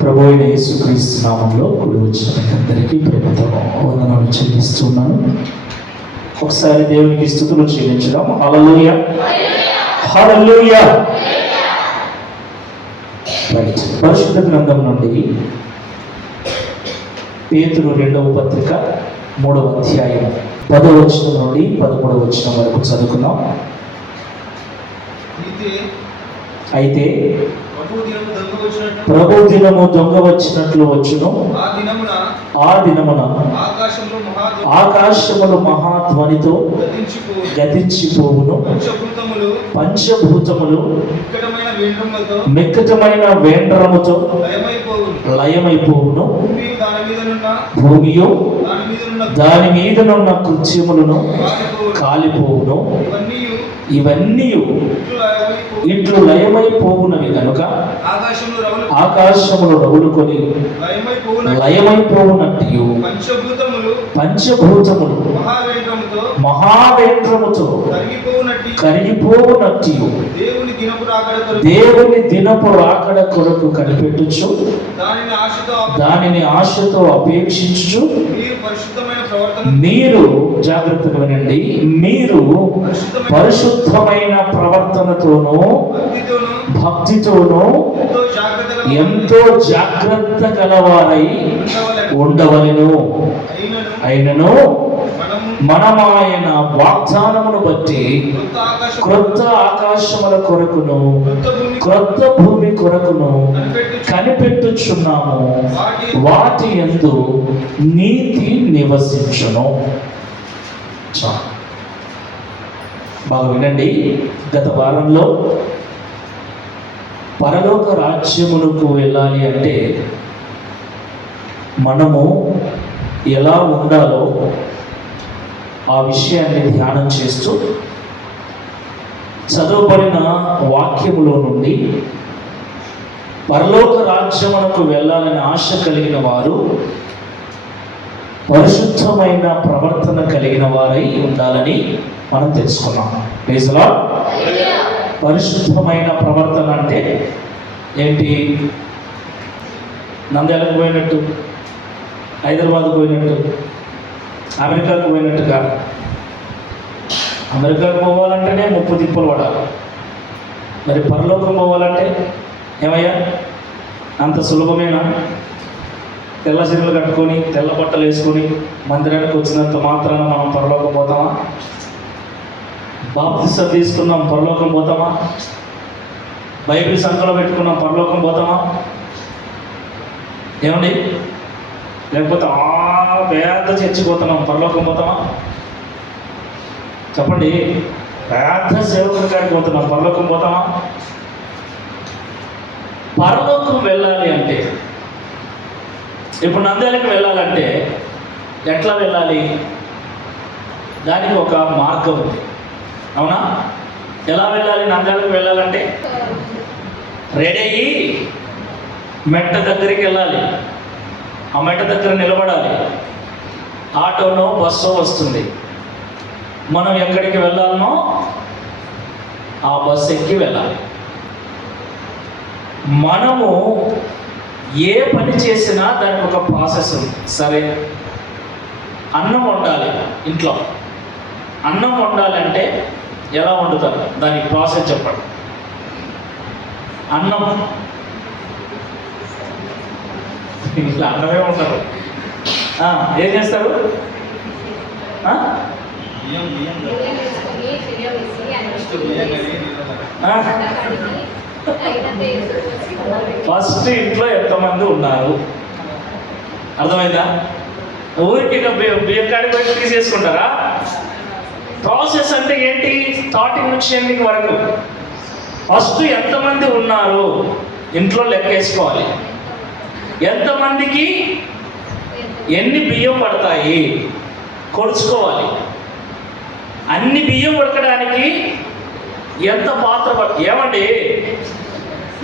ప్రభు అయిన యేసుక్రీస్తు నామంలో కూడి వచ్చిన అందరికీ ప్రేమతో వందనాలు చెల్లిస్తున్నాను. ఒకసారి దేవునికి స్థుతులు చెల్లించడం హల్లెలూయా హల్లెలూయా పరిశుద్ధ గ్రంథం నుండి పేతులు రెండవ పత్రిక మూడవ అధ్యాయం పదవ వచనం నుండి పదమూడవ వచనం వరకు చదువుకుందాం. అయితే ప్రభు దినము దొంగ వచ్చినట్లు వచ్చును. ఆ దినమున ఆకాశములు మహాధ్వనితో గతించిపోవు గతించిపోవును. పంచభూతములు మిక్కటమైన వేండ్రముతో లయమైపోవు లయమైపోవును. భూమియు దాని మీదనున్న కృత్యములను కాలిపోవును. ఇవన్నీ ఇట్లు లయమైపోవు. ఇట్లు లయమైపోవునవి కనుక ఆకాశములు రగులుకొని లయమైపోవున లయమైపోవునట్టు పంచభూతములు మహావేంద్రముతో కరిగిపోవునట్టి దేవుని దినపు రాకడ కొరకు దేవుని దినపు రాకడ కొరకు కనిపెట్టుచు దానిని ఆశతో దానిని ఆశతో అపేక్షించు మీరు మీరు జాగ్రత్తగా వినండి మీరు పరిశుద్ధమైన ప్రవర్తనతోనూ భక్తితోనూ ఎంతో జాగ్రత్త గలవారై ఉండవలెను. అయినను మనము మనమాయన వాగ్దానమును బట్టి కొత్త క్రొత్త ఆకాశముల కొరకును క్రొత్త భూమి కొరకును కనిపెట్టుచున్నాము. వాటి ఎందు నీతి నివసించును. బాగా వినండి. గత వారంలో పరలోక రాజ్యములకు వెళ్ళాలి అంటే మనము ఎలా ఉండాలో ఆ విషయాన్ని ధ్యానం చేస్తూ చదవబడిన వాక్యములో నుండి పరలోక రాజ్యమునకు వెళ్ళాలని ఆశ కలిగిన వారు పరిశుద్ధమైన ప్రవర్తన కలిగిన వారై ఉండాలని మనం తెలుసుకున్నాం. ప్లీజ్లా పరిశుద్ధమైన ప్రవర్తన అంటే ఏంటి? నంద్యాలకు పోయినట్టు హైదరాబాద్ పోయినట్టు అమెరికాకు పోయినట్టుగా అమెరికాకు పోవాలంటేనే ముప్పు తిప్పలు పడాలి. మరి పరలోకం పోవాలంటే ఏమయ్యా? అంత సులభమేనా? తెల్ల చీరలు కట్టుకొని తెల్ల బట్టలు వేసుకొని మందిరానికి వచ్చినంత మాత్రాన మనం పరలోకం పోతామా? బాప్తిసం తీసుకున్నాం పరలోకం పోతామా? బైబిల్ సంఖ్యలో పెట్టుకున్నాం పరలోకం పోతామా? ఏమండి? లేకపోతే ఆ పేద చచ్చిపోతున్నాం పరలోకం పోతామా? చెప్పండి. పేద సేవకుడి కాడికి పోతున్నాం పరలోకం పోతామా? పరలోకం వెళ్ళాలి అంటే ఇప్పుడు నంద్యాలకు వెళ్ళాలంటే ఎట్లా వెళ్ళాలి? దానికి ఒక మార్గం ఉంది. అవునా? ఎలా వెళ్ళాలి నంద్యాలకు వెళ్ళాలంటే? రెడీ అయ్యి మెట్ట దగ్గరికి వెళ్ళాలి. ఆ మెట్ట దగ్గర నిలబడాలి. ఆటోనో బస్సో వస్తుంది. మనం ఎక్కడికి వెళ్ళాలనో ఆ బస్సు ఎక్కి వెళ్ళాలి. మనము ఏ పని చేసినా దానికి ఒక ప్రాసెస్ ఉంది. సరే అన్నం వండాలి ఇంట్లో. అన్నం వండాలంటే ఎలా వండుతారు? దానికి ప్రాసెస్ చెప్పండి. అన్నం. ఇంట్లో అన్నమే ఉంటారు ఏం చేస్తారు? ఫస్ట్ ఇంట్లో ఎంతమంది ఉన్నారు? అర్థమైందా? ఊరికి బియ్యం కాడికి పోయి తీసేసుకుంటారా ప్రాసెస్ అంటే ఏంటి? స్టార్టింగ్ నుంచి ఎండింగ్ వరకు. ఫస్ట్ ఎంతమంది ఉన్నారు? ఇంట్లో లెక్కేసుకోవాలి ఎంతమందికి ఎన్ని బియ్యం పడతాయి? కొలుచుకోవాలి. అన్ని బియ్యం ఉడకడానికి ఎంత పాత్ర ఏమండి?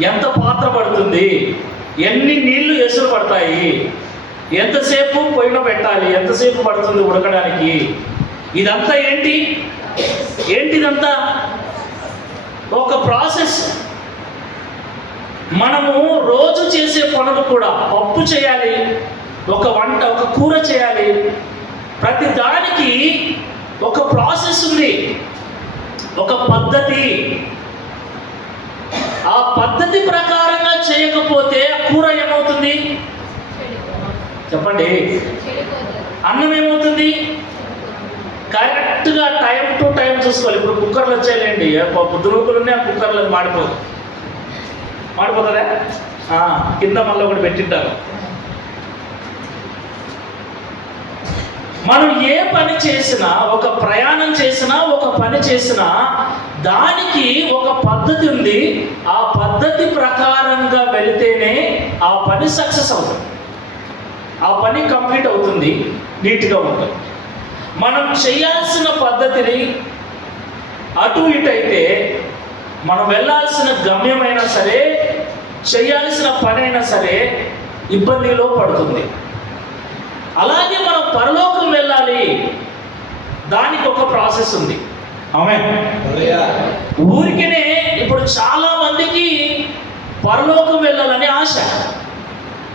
ఎంత పాత్ర పడుతుంది? ఎన్ని నీళ్ళు ఎసురు పడతాయి? ఎంతసేపు పొయ్యిలో పెట్టాలి? ఎంతసేపు పడుతుంది ఉడకడానికి? ఇదంతా ఏంటి? ఏంటి ఇదంతా ఒక ప్రాసెస్. మనము రోజు చేసే పనులు కూడా పప్పు చేయాలి ఒక వంట ఒక కూర చేయాలి. ప్రతి దానికి ఒక ప్రాసెస్ ఉంది. ఒక పద్ధతి. ఆ పద్ధతి ప్రకారంగా చేయకపోతే ఆ కూర ఏమవుతుంది? చెప్పండి. అన్నం ఏమవుతుంది? కరెక్ట్గా టైం టు టైం చూసుకోవాలి. ఇప్పుడు కుక్కర్లు వచ్చాయిలేండి. దురుకులు ఉన్నాయి ఆ కుక్కర్లు మాడిపోదు మాడిపోతుందా కింద మళ్ళీ ఒకటి పెట్టింటారు. మనం ఏ పని చేసినా ఒక ప్రయాణం చేసినా ఒక పని చేసినా దానికి ఒక పద్ధతి ఉంది. ఆ పద్ధతి ప్రకారంగా వెళితేనే ఆ పని సక్సెస్ అవుతుంది. ఆ పని కంప్లీట్ అవుతుంది. నీట్గా ఉంటుంది. మనం చేయాల్సిన పద్ధతిని అటు ఇటు అయితే మనం వెళ్ళాల్సిన గమ్యమైనా సరే చేయాల్సిన పనైనా సరే ఇబ్బందిలో పడుతుంది. అలాగే మనం పరలోక దానికి ఒక ప్రాసెస్ ఉంది. ఆమె ఊరికనే ఇప్పుడు చాలా మందికి పరలోకం వెళ్ళాలని ఆశ.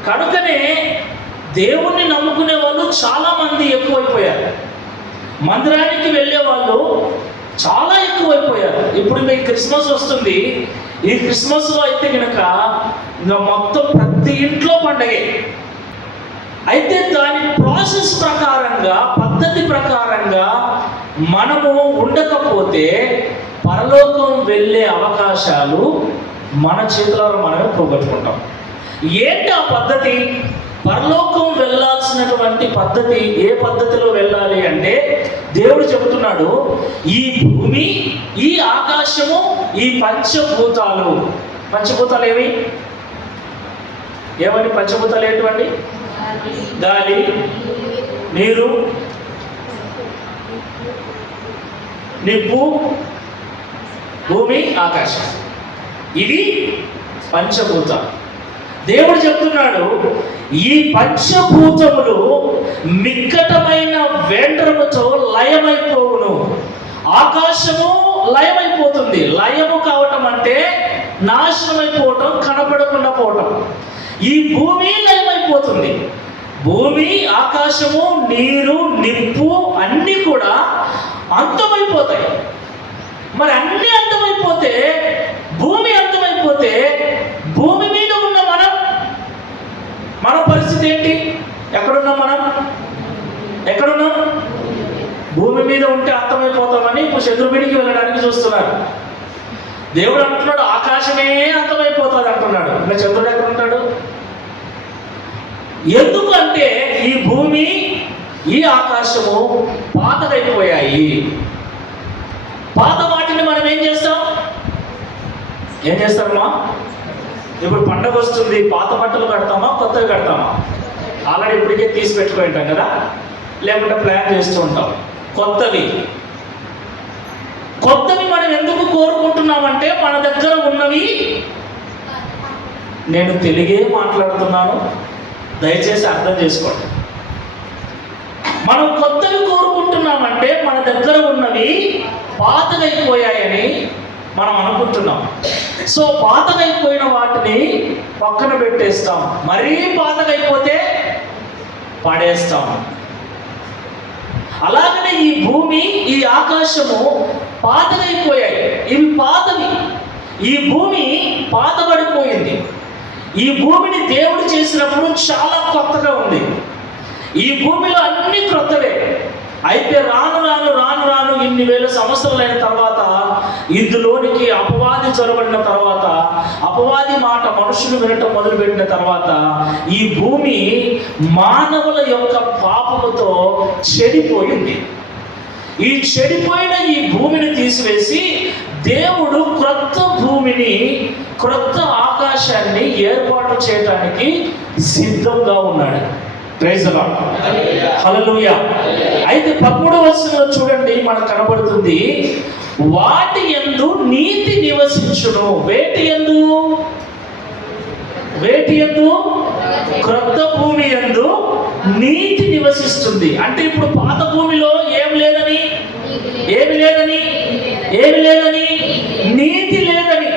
కనుకనే దేవుణ్ణి నమ్ముకునే వాళ్ళు చాలా మంది ఎక్కువైపోయారు. మందిరానికి వెళ్ళే వాళ్ళు చాలా ఎక్కువైపోయారు. ఇప్పుడు మీ క్రిస్మస్ వస్తుంది. ఈ క్రిస్మస్లో అయితే కనుక ఇంకా మొత్తం ప్రతి ఇంట్లో పండగే. అయితే దాని ప్రాసెస్ ప్రకారంగా పద్ధతి ప్రకారంగా మనము ఉండకపోతే పరలోకం వెళ్ళే అవకాశాలు మన చేతులలో మనమే పోగొట్టుకుంటాం. ఏంటి ఆ పద్ధతి? పరలోకం వెళ్ళాల్సినటువంటి పద్ధతి ఏ పద్ధతిలో వెళ్ళాలి అంటే దేవుడు చెబుతున్నాడు ఈ భూమి ఈ ఆకాశము ఈ పంచభూతాలు. పంచభూతాలు ఏవి? ఏమని? పంచభూతాలు ఏంటివండి? గాలి నీరు నిప్పు భూమి ఆకాశం. ఇవి పంచభూతం దేవుడు చెప్తున్నాడు ఈ పంచభూతములు మిక్కటమైన వేండ్రముతో లయమైపోవును. ఆకాశము లయమైపోతుంది. లయము కావటం అంటే నాశనమైపోవటం కనపడకుండా పోవటం. ఈ భూమి లయమైపోతుంది భూమి ఆకాశము నీరు నిప్పు అన్నీ కూడా అంతమైపోతాయి. మరి అన్నీ అంతమైపోతే భూమి అంతమైపోతే భూమి మీద ఉన్న మనం మన పరిస్థితి ఏంటి? ఎక్కడున్నాం మనం? ఎక్కడున్నాం? భూమి మీద ఉంటే అంతమైపోతామని ఇప్పుడు చంద్రుడికి వెళ్ళడానికి చూస్తున్నారు. దేవుడు అంటున్నాడు ఆకాశమే అంతమైపోతుంది అంటున్నాడు. ఇంకా చంద్రుడు ఎక్కడ ఉంటాడు? ఎందుకంటే ఈ భూమి ఈ ఆకాశము పాతదైపోయాయి. పాత వాటిని మనం ఏం చేస్తాం? ఏం చేస్తామమ్మా ఇప్పుడు పండగ వస్తుంది పాత బట్టలు కడతామా కొత్తవి కడతామా? ఆల్రెడీ ఇప్పటికే తీసి పెట్టుకుని ఉంటాం కదా? లేకుంటే ప్లాన్ చేస్తూ ఉంటాం. కొత్తవి. కొత్తవి మనం ఎందుకు కోరుకుంటున్నామంటే మన దగ్గర ఉన్నవి నేను తెలుగే మాట్లాడుతున్నాను. దయచేసి అర్థం చేసుకోండి. మనం కొత్తవి కోరుకుంటున్నామంటే మన దగ్గర ఉన్నవి పాతగైపోయాయని మనం అనుకుంటున్నాం. సో పాతగైపోయిన వాటిని పక్కన పెట్టేస్తాం. మరీ పాతగైపోతే పడేస్తాం. అలాగనే ఈ భూమి ఈ ఆకాశము పాతగైపోయాయి. ఇవి పాతవి. ఈ భూమి పాతబడిపోయింది. ఈ భూమిని దేవుడు చేసినప్పుడు చాలా కొత్తగా ఉంది. ఈ భూమిలో అన్ని క్రొత్తవే అయితే రాను రాను రాను రాను ఇన్ని వేల సంవత్సరాలైన తర్వాత ఇందులోనికి అపవాది చొరబడిన తర్వాత అపవాది మాట మనుషులు వినటం మొదలుపెట్టిన తర్వాత ఈ భూమి మానవుల యొక్క పాపముతో చెడిపోయింది. ఈ చెడిపోయిన ఈ భూమిని తీసివేసి దేవుడు క్రొత్త భూమిని క్రొత్త ఆకాశాన్ని ఏర్పాటు చేయడానికి సిద్ధంగా ఉన్నాడు. ప్రైజ్ అయితే పప్పుడు వచనంలో చూడండి మనకు కనబడుతుంది. వాటి యందు నీతి నివసించును. వేటి ఎందు వేటి యందు? క్రొత్త భూమి యందు నీతి నివసిస్తుంది. అంటే ఇప్పుడు పాత భూమిలో ఏం లేదని? ఏమి లేదని? ఏమి లేదని? నీతి లేదని.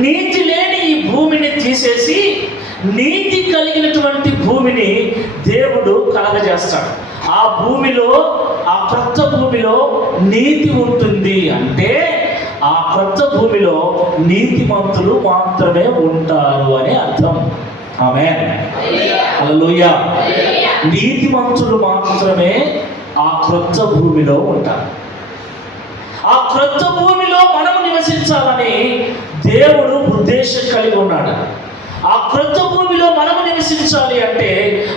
నీతి లేని ఈ భూమిని తీసేసి నీతి కలిగినటువంటి భూమిని దేవుడు కలగజేస్తాడు. ఆ భూమిలో ఆ క్రొత్త భూమిలో నీతి ఉంటుంది అంటే ఆ క్రొత్త భూమిలో నీతిమంతులు మాత్రమే ఉంటారు అని అర్థం. ఆమె హల్లెలూయా. నీతిమంతులు మాత్రమే ఆ క్రొత్త భూమిలో ఉంటారు ఆ క్రొత్త భూమిలో మనం నివసించాలని దేవుడు ఉద్దేశం కలిగి ఉన్నాడు. ఆ క్రొత్త భూమిలో మనము నివసించాలి అంటే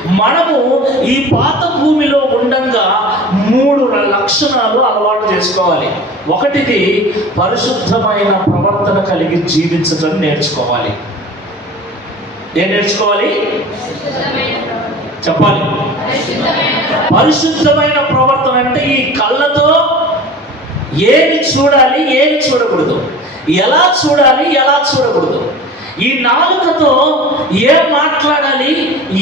మనము ఈ పాత భూమిలో ఉండంగా మూడు లక్షణాలు అలవాటు చేసుకోవాలి. ఒకటిది పరిశుద్ధమైన ప్రవర్తన కలిగి జీవించటం నేర్చుకోవాలి. ఏం నేర్చుకోవాలి? చెప్పాలి. పరిశుద్ధమైన ప్రవర్తన అంటే ఈ కళ్ళతో ఏమి చూడాలి ఏమి చూడకూడదు. ఎలా చూడాలి ఎలా చూడకూడదు? ఈ నాలుకతో ఏ మాట్లాడాలి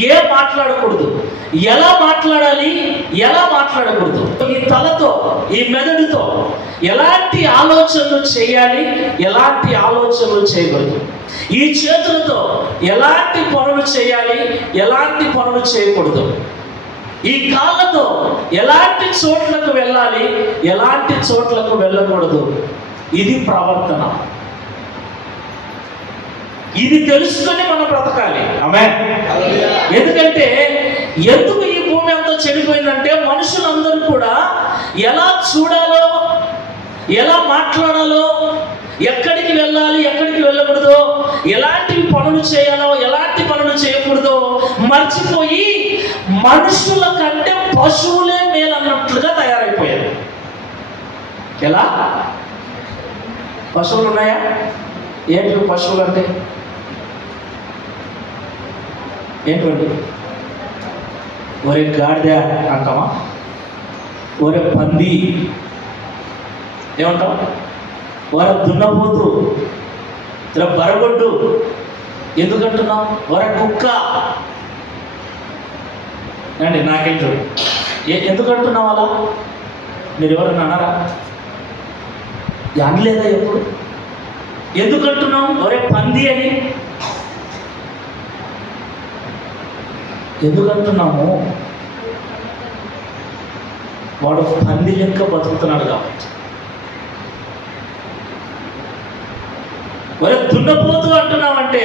ఏ మాట్లాడకూడదు. ఎలా మాట్లాడాలి ఎలా మాట్లాడకూడదు. ఈ తలతో ఈ మెదడుతో ఎలాంటి ఆలోచనలు చేయాలి ఎలాంటి ఆలోచనలు చేయకూడదు. ఈ చేతులతో ఎలాంటి పనులు చేయాలి ఎలాంటి పనులు చేయకూడదు. ఈ కాళ్ళతో ఎలాంటి చోట్లకు వెళ్ళాలి ఎలాంటి చోట్లకు వెళ్ళకూడదు. ఇది ప్రవర్తన. ఇది తెలుసుకొని మనం బ్రతకాలి. ఆమె ఎందుకంటే ఎందుకు ఈ భూమి అంతా చెడిపోయిందంటే మనుషులందరూ కూడా ఎలా చూడాలో ఎలా మాట్లాడాలో ఎక్కడికి వెళ్ళాలి ఎక్కడికి వెళ్ళకూడదో ఎలాంటి పనులు చేయాలో ఎలాంటి పనులు చేయకూడదో మర్చిపోయి మనుషుల కంటే పశువులే మేలన్నట్లుగా తయారైపోయారు. ఎలా? పశువులు ఉన్నాయా? ఏంటి పశువులు అంటే ఏంటండి? ఒరే గాడిద అంటామా ఒరే పంది ఏమంటాం వర దున్నపోతు ఇలా బరగొడ్డు ఎందుకంటున్నాం వర కుక్క. అండి నాకేం చూడు. ఏ ఎందుకంటున్నావు అలా? మీరు ఎవరన్నా అన్నారా అనలేదా ఎప్పుడు? ఎందుకంటున్నాం ఒరే పంది అని? ఎందుకంటున్నాము? వాడు పంది లెక్క బతుకుతున్నాడు కాబట్టి. మరి దున్నపోతు అంటున్నామంటే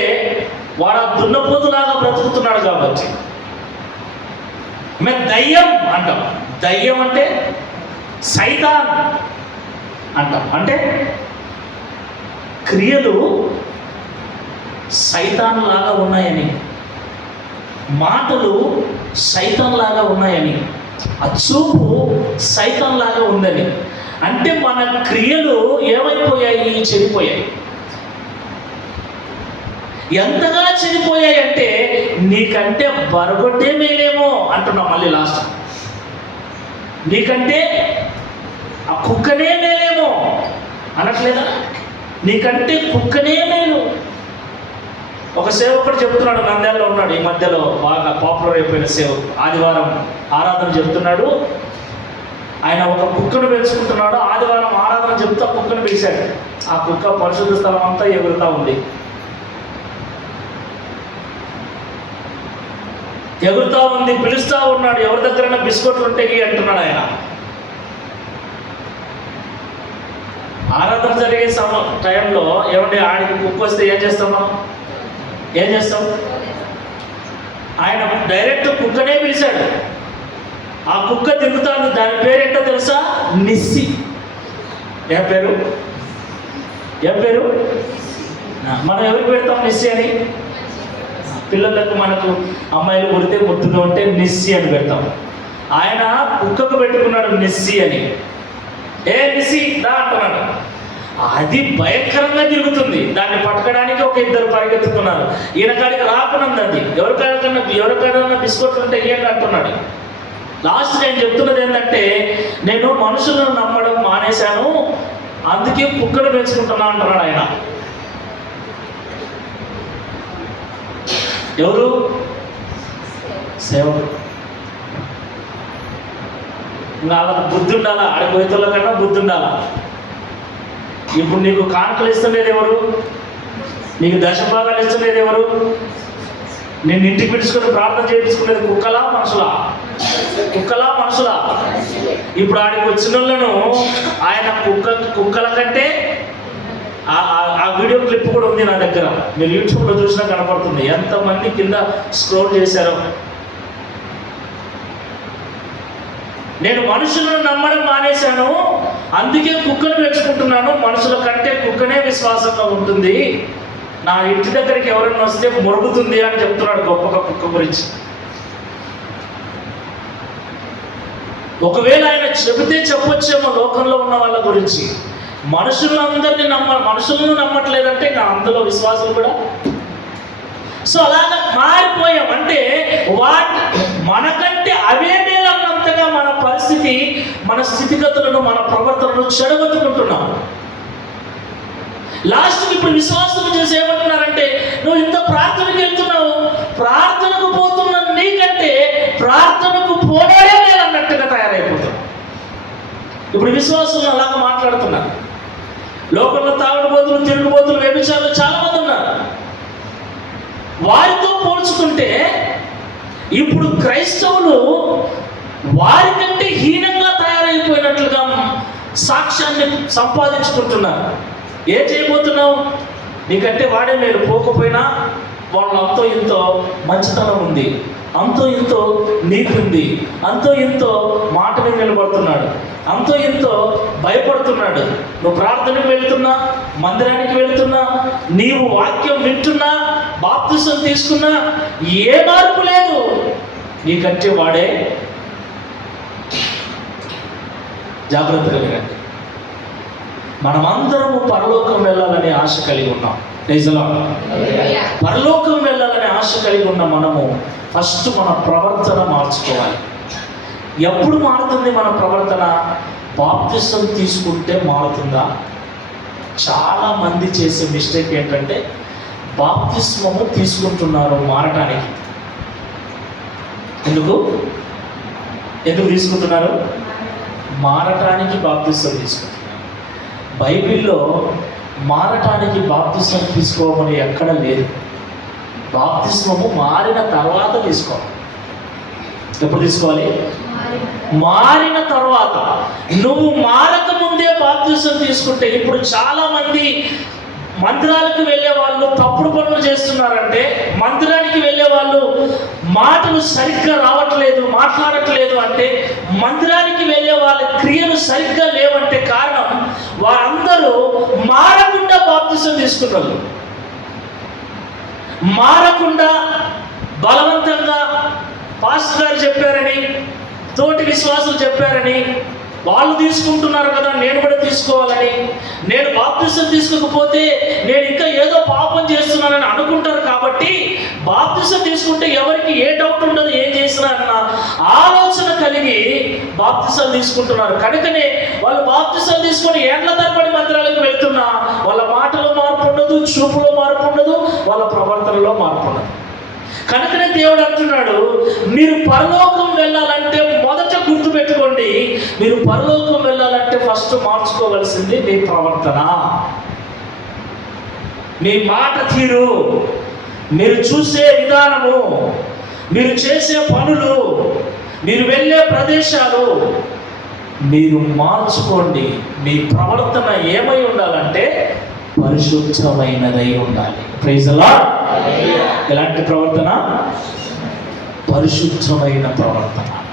వాడు ఆ దున్నపోతులాగా బ్రతుకుతున్నాడు కాబట్టి. మేము దయ్యం అంటాం. దయ్యం అంటే సైతాన్ అంటాం. అంటే క్రియలు సైతాన్ లాగా ఉన్నాయని. మాటలు సైతం లాగా ఉన్నాయని ఆ చూపు సైతం లాగా ఉందని. అంటే మన క్రియలు ఏమైపోయాయి? చెడిపోయాయి. ఎంతగా చెడిపోయాయంటే నీకంటే బరగొట్టే మేలేమో అంటున్నాం మళ్ళీ లాస్ట్. నీకంటే ఆ కుక్కనే మేలేమో అనట్లేదా? నీకంటే కుక్కనే మేలు. ఒక సేవకుడు చెప్తున్నాడు నంద్యాలలో ఉన్నాడు. ఈ మధ్యలో బాగా పాపులర్ అయిపోయిన సేవకు ఆదివారం ఆరాధన చెప్తున్నాడు. ఆయన ఒక కుక్కను పెంచుకుంటున్నాడు. ఆదివారం ఆరాధన చెప్తూ ఆ కుక్కను పెంచాడు. ఆ కుక్క పరిశుద్ధ స్థలం అంతా ఎగురుతా ఉంది. ఎగురుతా ఉంది పిలుస్తా ఉన్నాడు. ఎవరి దగ్గరైనా బిస్కెట్లు ఉంటాయి అంటున్నాడు ఆయన. ఆరాధన జరిగే సమ టైంలో ఏమంటే ఆడికి కుక్క వస్తే ఏం చేస్తాం మనం? ఏం చేస్తాం ఆయన డైరెక్ట్ కుక్కనే పిలిచాడు. ఆ కుక్క తిరుగుతాను దాని పేరేంటో తెలుసా? నిస్సి. ఏం పేరు? ఏం పేరు? మనం ఎవరికి పెడతాం నిస్సి అని? పిల్లలకు మనకు అమ్మాయిలు కొడితే ముద్దుగా ఉంటే నిస్సి అని పెడతాం. ఆయన కుక్కకు పెట్టుకున్నాడు నిస్సి అని. ఏ నిస్సి? దా అంటున్నాడు. అది భయంకరంగా తిరుగుతుంది. దాన్ని పట్టుకోవడానికి ఒక ఇద్దరు పరిగెత్తుతున్నారు ఈయన కాడికి రాకున్నది అది ఎవరికైనా ఎవరికాడన్నా బిస్కెట్లు ఉంటే ఇవ్వండి అంటున్నాడు. లాస్ట్ నేను చెప్తున్నది ఏంటంటే నేను మనుషులను నమ్మడం మానేశాను. అందుకే కుక్కను పెంచుకుంటున్నా అంటున్నాడు ఆయన. ఎవరు? సేవకుడు. ఇంకా వాళ్ళకి బుద్ధి ఉండాలా? ఆడిపోయేతుల కన్నా బుద్ధి ఉండాలా? ఇప్పుడు నీకు కానుకలు ఇస్తుండేది ఎవరు? నీకు దశ భాగాలు ఎవరు? నేను ఇంటికి పిలుచుకొని ప్రార్థన చేయించుకునేది కుక్కలా మనుషులా? కుక్కలా మనుషులా? ఇప్పుడు ఆడికి వచ్చిన వాళ్ళను ఆయన కుక్క కుక్కల కంటే ఆ- ఆ- ఆ వీడియో క్లిప్ కూడా ఉంది నా దగ్గర. మీరు యూట్యూబ్లో చూసినా కనపడుతుంది. ఎంతమంది కింద స్క్రోల్ చేశారో. నేను మనుషులను నమ్మడం మానేశాను. అందుకే కుక్కను పెంచుకుంటున్నాను. మనుషుల కంటే కుక్కనే విశ్వాసంగా ఉంటుంది. నా ఇంటి దగ్గరికి ఎవరైనా వస్తే మురుగుతుంది అని చెప్తున్నాడు గొప్పగా కుక్క గురించి. ఒకవేళ ఆయన చెబితే చెప్పొచ్చేమో లోకంలో ఉన్న వాళ్ళ గురించి. మనుషులందరినీ నమ్మ మనుషులను నమ్మట్లేదంటే ఇంకా అందులో విశ్వాసం కూడా. సో అలాగా మారిపోయాం. అంటే వాట్ మనకంటే అవే మేలన్నంతగా మన పరిస్థితి మన స్థితిగతులను మన ప్రవర్తనను చెడగొట్టుకుంటున్నాం. లాస్ట్కి ఇప్పుడు విశ్వాసం చేసి ఏమంటున్నారంటే నువ్వు ఇంత ప్రార్థనకి వెళ్తున్నావు ప్రార్థనకు పోతున్న నీకంటే ప్రార్థనకు పోవడే లేదన్నట్టుగా తయారైపోతాం ఇప్పుడు విశ్వాసం అలాగా మాట్లాడుతున్నారు. లోకంలో తాగుడుబోతులు తిరుగుబోతులు వ్యభిచారులు చాలా మంది ఉన్నారు. వారితో పోల్చుకుంటే ఇప్పుడు క్రైస్తవులు వారికంటే హీనంగా తయారైపోయినట్లుగా సాక్ష్యాన్ని సంపాదించుకుంటున్నారు. ఏం చేయబోతున్నావు? నీకంటే వాడే నేను పోకపోయినా వాళ్ళ అంతో ఇంతో మంచితనం ఉంది. అంతో ఇంతో నీకుంది అంతో ఇంతో మాట మీద నిలబడుతున్నాడు. అంతో ఇంతో భయపడుతున్నాడు. నువ్వు ప్రార్థనకు వెళ్తున్నా మందిరానికి వెళ్తున్నా నీవు వాక్యం వింటున్నా బాప్తిసం తీసుకున్నా ఏ మార్పు లేదు. నీకంటే వాడే జాగ్రత్తగా వినండి. మనమందరము పరలోకం వెళ్ళాలనే ఆశ కలిగి ఉన్నాం. నిజలా పరలోకం వెళ్ళాలనే ఆశ కలిగి ఉన్న మనము ఫస్ట్ మన ప్రవర్తన మార్చుకోవాలి. ఎప్పుడు మారుతుంది మన ప్రవర్తన? బాప్తిసం తీసుకుంటే మారుతుందా? చాలా మంది చేసే మిస్టేక్ ఏంటంటే బాప్తిస్మము తీసుకుంటున్నారు మారటానికి. ఎందుకు? ఎందుకు తీసుకుంటున్నారు? మారటానికి బాప్తిసం తీసుకుంటున్నారు బైబిల్లో మారటానికి బాప్తిసం తీసుకోమని ఎక్కడ లేదు. బాప్తిస్మము మారిన తర్వాత తీసుకోవాలి. ఎప్పుడు తీసుకోవాలి? మారిన తర్వాత. నువ్వు మారక ముందే బాప్తిసం తీసుకుంటే ఇప్పుడు చాలా మంది మందిరాలకు వెళ్ళే వాళ్ళు తప్పుడు పనులు చేస్తున్నారంటే మందిరానికి వెళ్ళే వాళ్ళు మాటలు సరిగ్గా రావట్లేదు మాట్లాడట్లేదు అంటే మందిరానికి వెళ్ళే వాళ్ళ క్రియలు సరిగ్గా లేవంటే కారణం వారందరూ మారకుండా బాప్తిసం తీసుకున్నారు. మారకుండా బలవంతంగా పాస్టర్ గారు చెప్పారని తోటి విశ్వాసులు చెప్పారని వాళ్ళు తీసుకుంటున్నారు కదా నేను కూడా తీసుకోవాలని. నేను బాప్తిసం తీసుకోకపోతే నేను ఇంకా ఏదో పాపం చేస్తున్నానని అనుకుంటారు కాబట్టి బాప్తిసం తీసుకుంటే ఎవరికి ఏ డౌట్ ఉండదు ఏం చేసినా అన్న ఆలోచన కలిగి బాప్తిసం తీసుకుంటున్నారు. కనుకనే వాళ్ళు బాప్తిసం తీసుకొని ఏండ్ల తరబడి మందిరాలకు వెళ్తున్నా వాళ్ళ మాటలో మార్పు ఉండదు చూపులో మార్పు ఉండదు వాళ్ళ ప్రవర్తనలో మార్పు ఉండదు. కనుకనే దేవుడు అంటున్నాడు మీరు పరలోకం వెళ్ళాలంటే మొదట గుర్తు పెట్టుకోండి మీరు పరలోకం వెళ్ళాలంటే ఫస్ట్ మార్చుకోవలసింది మీ ప్రవర్తన. మీ మాట తీరు మీరు చూసే విధానము మీరు చేసే పనులు మీరు వెళ్ళే ప్రదేశాలు మీరు మార్చుకోండి. మీ ప్రవర్తన ఏమై ఉండాలంటే పరిశుద్ధమైనదై ఉండాలి. ప్రైజలా ఎలాంటి ప్రవర్తన? పరిశుద్ధమైన ప్రవర్తన.